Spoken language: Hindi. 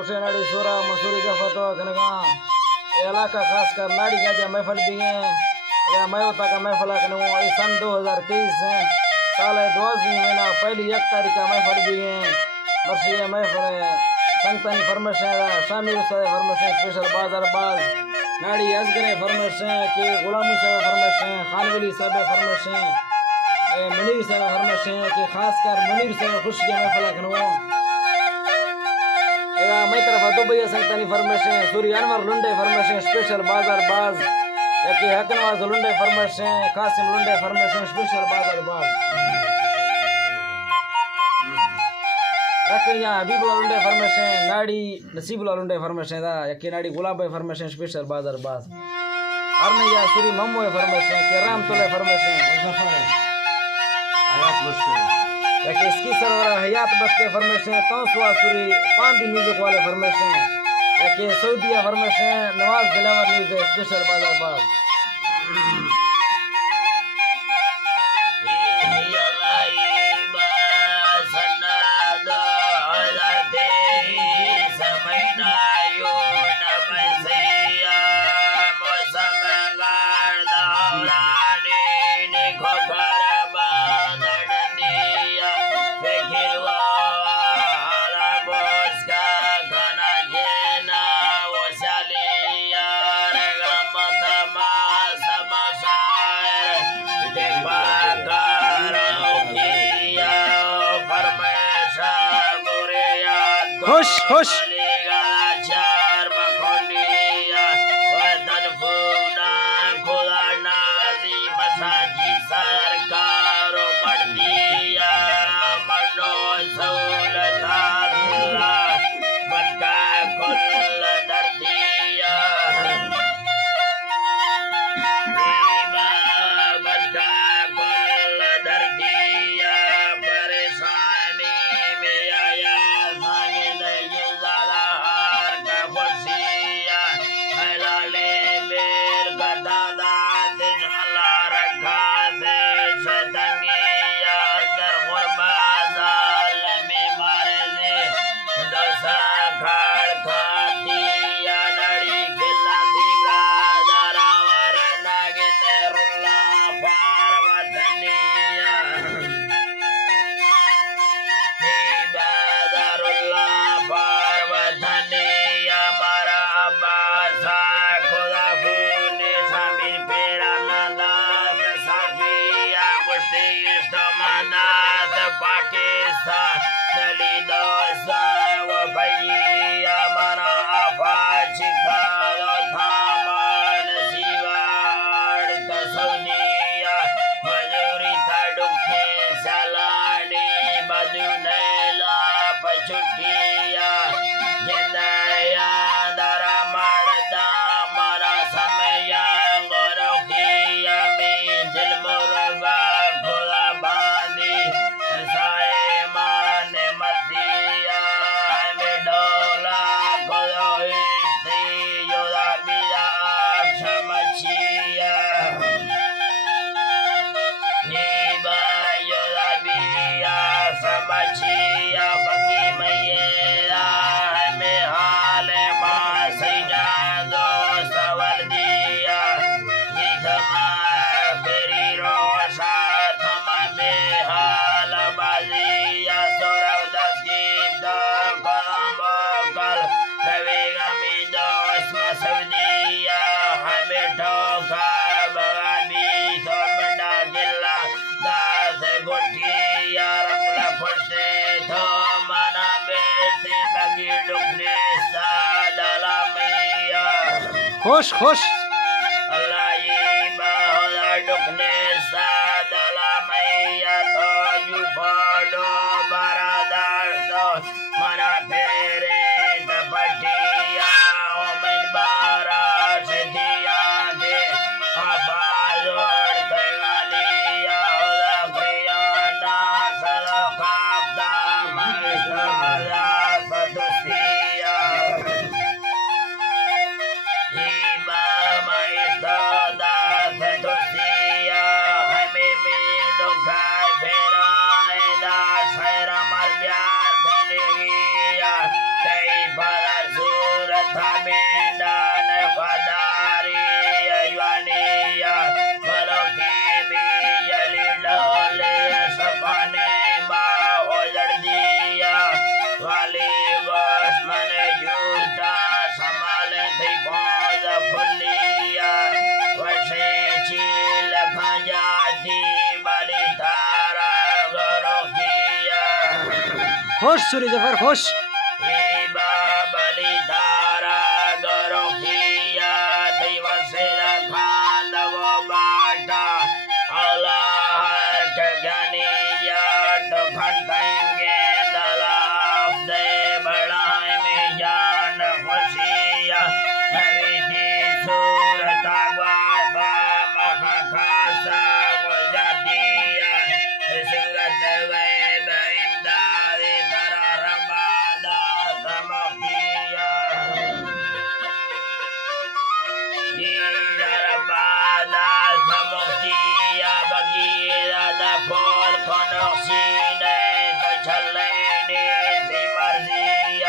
नाड़ी सूरा मसूरी का फोटो कनगा इलाका खास कर नाड़ी का जो महफल भी है या मयोता का महफल कनो सन 2023 है साल 12 महीना पहली 1 तारीख का महफल भी है मर्सी महफल संगतानी फरमाइश है शामी उस्ताद फरमाइश स्पेशल बाजार बाज नाड़ी असगरे फरमाइश है कि गुलाम साहब फरमाइश है खानवली साहब फरमाइश है मुनीर साहब फरमाइश है कि खास कर मुनीर साहब खुश के महफल कनो मैं तरफ दुबई संगतानी फरमाइश है सूरी अनवर लुंडे फरमाइश है स्पेशल बाजार बाज याकि हकनवाज लुंडे फरमाइश है कासिम लुंडे फरमाइश है स्पेशल बाजार बाज रखिया हबीबुल्लाह लुंडे फरमाइश है नाड़ी नसीबुल्लाह लुंडे फरमाइश है याकि नाड़ी गुलाम भाई फरमाइश है स्पेशल बाजार बाज अरनैया सूरी मम्मो फरमाइश है कि राम तोले फरमाइश है मुजफ्फर हयात मुश्किल याकि इसकी सरवर हयात बस के फरमाइश हैं तो सूरी पांदी म्यूजिक वाले फरमाइश हैं याकि सऊदीया फरमाइश हैं नवाज दिलावर न्यूज़ स्पेशल बाजार बाज खुश खुश खुश खुश खुश सूरी जफर खुश Iba balitara gorokia Tiwasila khanda wo bata Allah kagania to khantenge dalaf de badai me jaan khushiya nabi ki surat agwa mahakasa wajadiya surat web imdadi tararabada samokiya Darabada samokiya bagira da pol konoksi